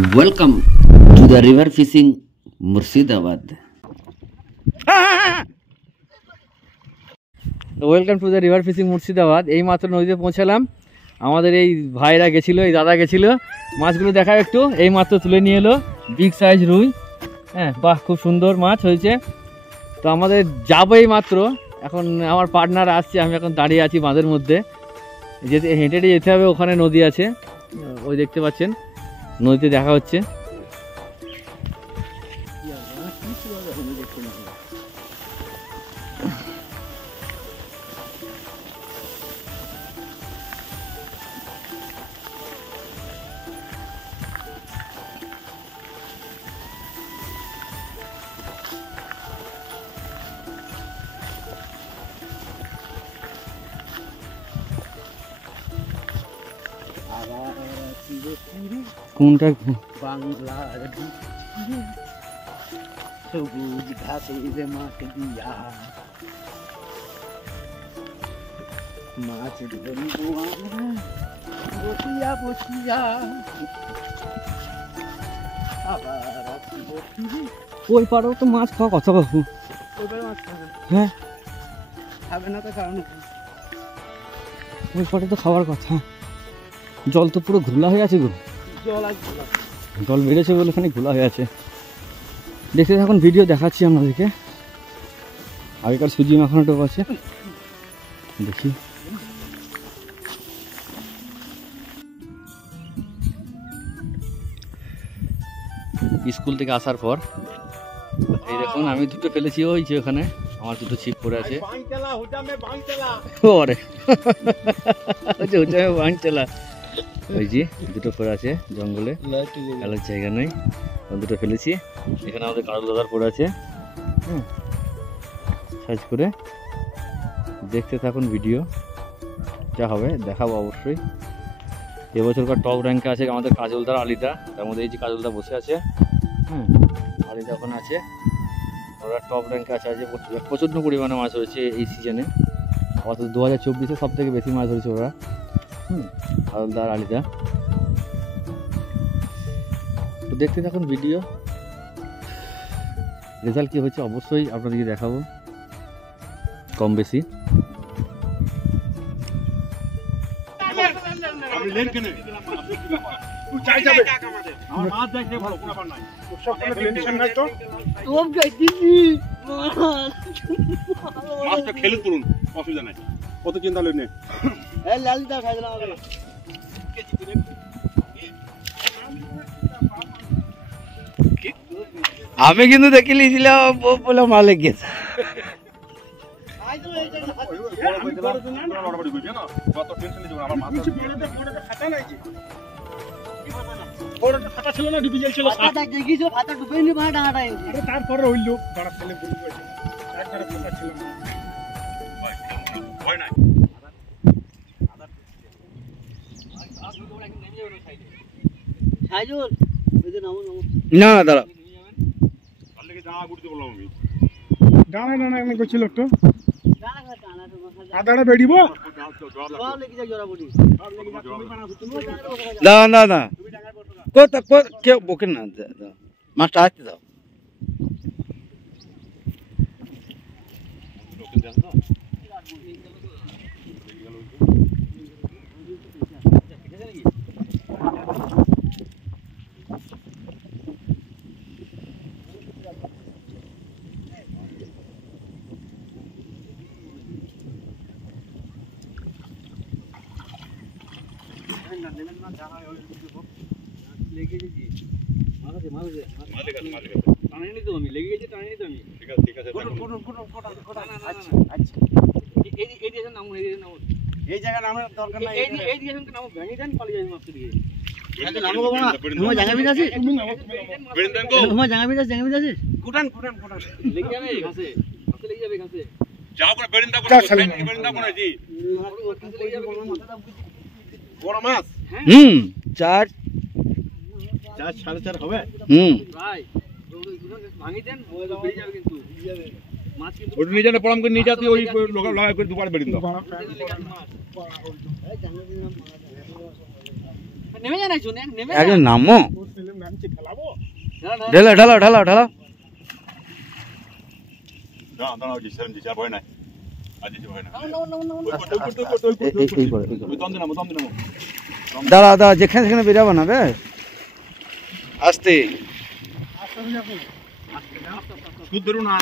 Welcome to the river fishing Murshidabad. Welcome to the river fishing Murshidabad. এই মাত্র নদীতে পৌঁছালাম। আমাদের এই ভাইরা গেছিলো, এই দাদা গেছিলো। মাছগুলো দেখাও একটু। এই মাত্র তুলে নিয়ে এলো বিগ সাইজ রুই। হ্যাঁ, বাহ, খুব সুন্দর মাছ হয়েছে। তো আমাদের যাবো এই মাত্র। এখন আমার পার্টনার আসছে, আমি এখন দাঁড়িয়ে আছি বাঁধের মধ্যে। যেতে হেঁটে হেঁটে যেতে হবে, ওখানে নদী আছে, ওই দেখতে পাচ্ছেন, নদীতে দেখা হচ্ছে। কোনটা বাংলার সবুজ ঘাসের মাঠ দিয়া মাছ ধরিব বসিয়া বসিয়া ওই পাড়েও তো মাছ খাওয়া কথা বাবু। হ্যাঁ, খাবে না তো কারণ ওই পাড়ে তো খাওয়ার কথা। জল তো পুরো ঘোলা হয়ে আছে গো। জল বেড়েছে বলে ওখানে ঘোলা হয়ে আছে। দেখতে এখন ভিডিও দেখাচ্ছি আপনাদেরকে। আগেকার সুজি মাখানো টোপ আছে, দেখি। স্কুল থেকে আসার পর এই দেখুন আমি দুটো ফেলেছি, ওই যে ওখানে আমার দুটো ছিপ পড়ে আছে। ওরে বাংচালা, ওই যে দুটো পড়ে আছে জঙ্গলে, খেলার জায়গা নেই, দুটো ফেলেছি। এখানে আমাদের কাজল দাদার পড়ে আছে। সার্চ করে দেখতে থাকুন, ভিডিও যা হবে দেখাবো অবশ্যই। এবছরকার টপ র্যাঙ্কে আছে আমাদের কাজলদার আলিদা, তার মধ্যে এই যে কাজলদা বসে আছে। আলিদা ওখানে আছে, ওরা টপ র্যাঙ্কে আছে। আজকে প্রচণ্ড পরিমাণে মাছ হয়েছে এই সিজনে। অর্থাৎ 2024-এ সব থেকে বেশি মাছ ধরেছে ওরা, কাজলদার আলিদা। তো দেখতে থাকুন ভিডিও, রেজাল্ট কী হচ্ছে অবশ্যই আপনাদেরকে দেখাবো কম বেশি। খেলে তুলুন, অসুবিধা নাই, কত চিন্তা নেই। আমি কিন্তু দেখে নিয়েছিলাম বলে মালিক গেছে। তারপরে হইল না না দাঁড়া, ডানা করছিল একটু আদাটা বেড়িব। দাঁড়া না না, কেউ বকেন না, মাছটা আসতে দাও। এই জায়গা নামের দরকার নাই, এই দিকে নাম ভেঙে দেন, পালিয়ে যাবেন মাছ দিয়ে। চার 4.5 হবে। ওটা নিয়ে যাবে, পড়াম করে নিয়ে যাতে ওই লগাই করে দুবার বেরিয়ে দাও। নেমে যায় না, নেমে একজন নামো ঢেলো ঢেলো ঢেলো ঢেলো দাঁড়া দাঁড়া ওই সেরম দিছে আর ভয় নাই আজ দিছে ভয় না এই করে ওই দম দিনা দাঁড়া দাঁড়া যেখানে সেখানে বেরাবো না বে আস্তে খুব ধরু না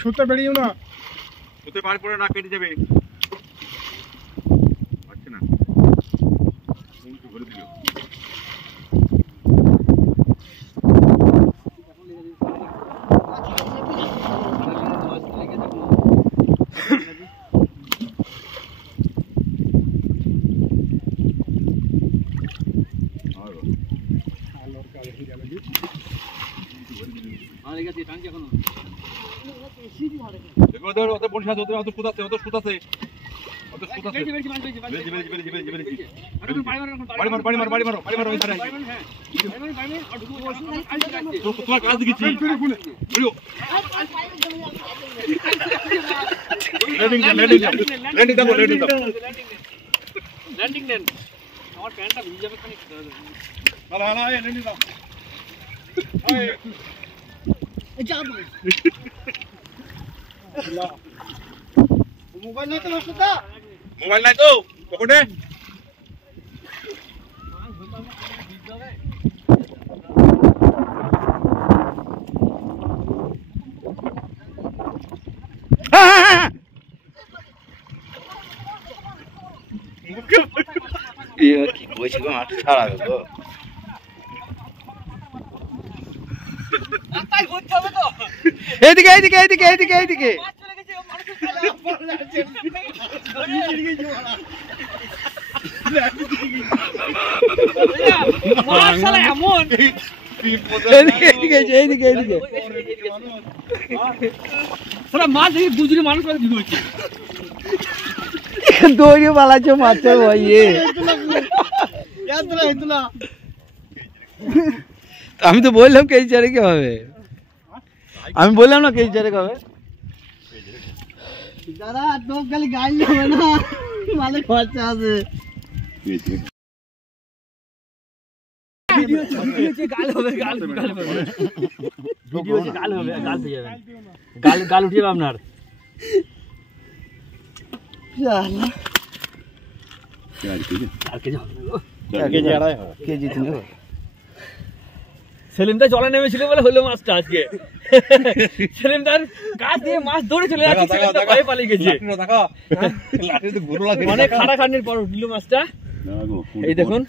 সুতে বেরিয়েও না ওতে পার পড়ে না কেটে যাবে পারছে না মুখ ভরে দিল দেখো ধর ওতে বড় সাথে ওতে ফুটাছে বাড়ি মারো ওই ধারে তো তোমার কাজ দিচ্ছি বুঝো ল্যান্ডিং দাও ল্যান্ডিং নেন আমার প্যান্টটা ভিজে যাবে খানিক না ল্যান্ডিং দাও মোবাইল নাই তো নষ্টটা মোবাইল নাই তো পকেটে কি বলছি গো মাঠ ছাড়া গো এইদিকে এইদিকে এইদিকে এইদিকে এইদিকে এইদিকে এইদিকে মাছ দেখি বুঝলি মানুষ দৌড়িয়ে পালাচ্ছে মাছের ভয়ে আমি তো বললাম কেজি চারে কি হবে আমি বললাম না কেজি চারে হবে দাদা তো খালি গাইল হবে না মানে খরচা আছে গাল উঠিয়ে আপনার সেলিমদা জলে নেমেছিল বলে হলো মাছটা আজকে সেলিমদার গাছ দিয়ে মাছ দৌড়ে চলে যাচ্ছে ভয়ে পালিয়ে গেছে অনেক খাটাখাটনির পর উঠলো মাছটা এই দেখুন